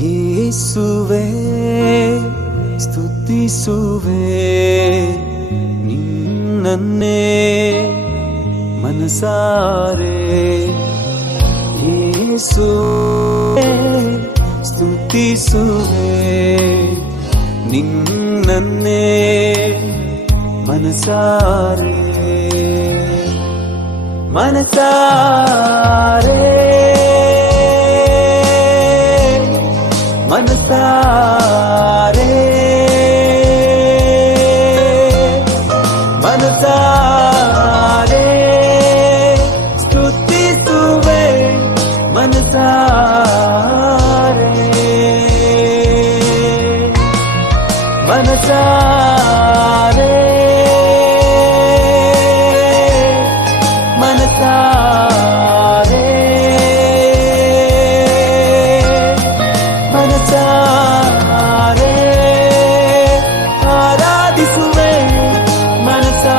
ಯೇಸುವೆ ಸ್ತುತಿಸುವೆ ನಿನ್ನನ್ನೇ ಮನಸಾರೆ ಯೇಸುವೆ ಸ್ತುತಿಸುವೆ ನಿನ್ನನ್ನೇ ಮನಸಾರೆ ಮನಸಾರೆ ಮನಸಾರೆ ಮನಸಾರೆ ಸ್ತುತಿಸುವೆ ಮನಸಾರೆ ಮನಸಾರೆ ಮನಸಾರೆ ಮನಸಾರೆ ಆರಾಧಿಸುವೆ ಮನಸಾರೆ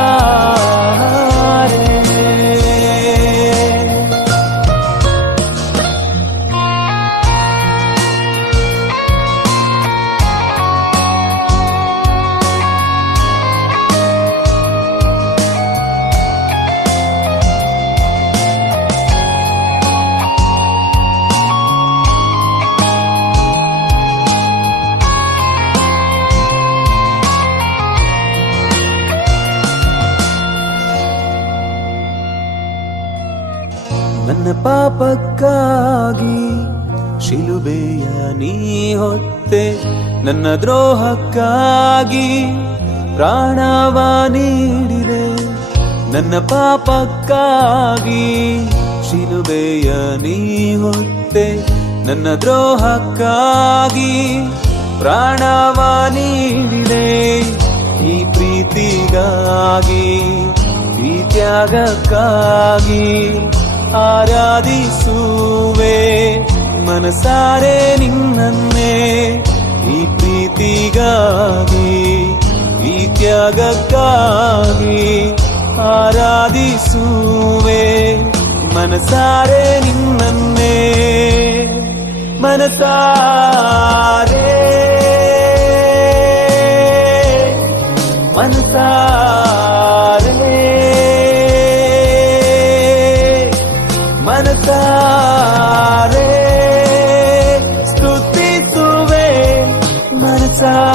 ನನ್ನ ಪಾಪಕ್ಕಾಗಿ ಶಿಲುಬೆಯ ನೀ ಹೊತ್ತೆ ನನ್ನ ದ್ರೋಹಕ್ಕಾಗಿ ಪ್ರಾಣವ ನೀಡಿದೆ ನನ್ನ ಪಾಪಕ್ಕಾಗಿ ಶಿಲುಬೆಯ ನೀ ಹೊತ್ತೆ ನನ್ನ ದ್ರೋಹಕ್ಕಾಗಿ ಪ್ರಾಣವ ನೀಡಿದೆ ಈ ಪ್ರೀತಿಗಾಗಿ ಈ ತ್ಯಾಗಕ್ಕಾಗಿ ಆರಾಧಿಸುವೆ ಮನಸಾರೆ ನಿನ್ನನ್ನೇ ಈ ಪ್ರೀತಿಗಾಗಿ ಈ ತ್ಯಾಗಕ್ಕಾಗಿ ಆರಾಧಿಸುವೆ ಮನಸಾರೆ ನಿನ್ನನ್ನೇ ಮನಸಾರೆ ಮನಸಾರೆ ಮನಸಾರೆ ಸ್ತುತಿಸುವೆ ಮನಸಾರೆ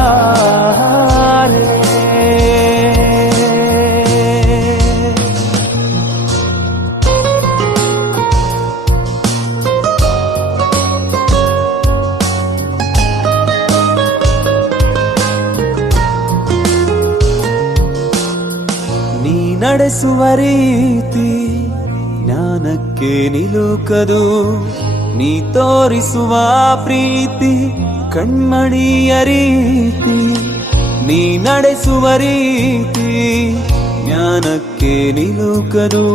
ನೀ ನಡೆಸುವ ರೀತಿ ಜ್ಞಾನಕ್ಕೆ ನಿಲುಕದು ನೀ ತೋರಿಸುವ ಪ್ರೀತಿ ಕಣ್ಮಣಿಯ ರೀತಿ ನೀ ನಡೆಸುವ ರೀತಿ ಜ್ಞಾನಕ್ಕೆ ನಿಲುಕದು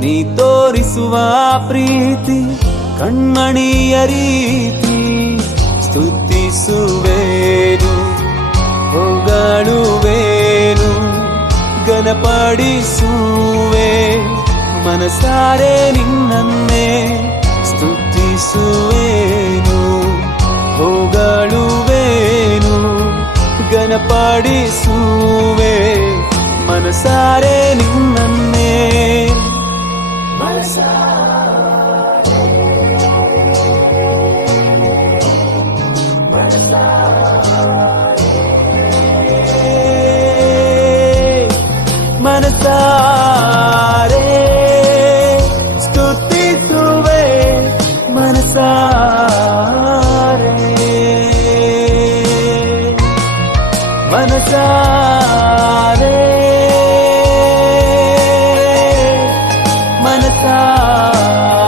ನೀ ತೋರಿಸುವ ಪ್ರೀತಿ ಕಣ್ಮಣಿಯ ರೀತಿ ಸ್ತುತಿಸುವೇನು ಹೊಗಳುವೇನು ಘನಪಡಿಸುವೆ ಮನಸಾರೆ ನಿನ್ನನ್ನೇ ಸ್ತುತಿಸುವೇನು ಹೊಗಳುವೇನು ಘನಪಡಿಸುವೆ ಮನಸಾರೆ ನಿನ್ನನ್ನೇ ಮನಸಾರೆ ಸ್ತುತಿಸುವೆ ಮನಸಾರೆ ಮನಸಾರೆ ಮನಸಾರೆ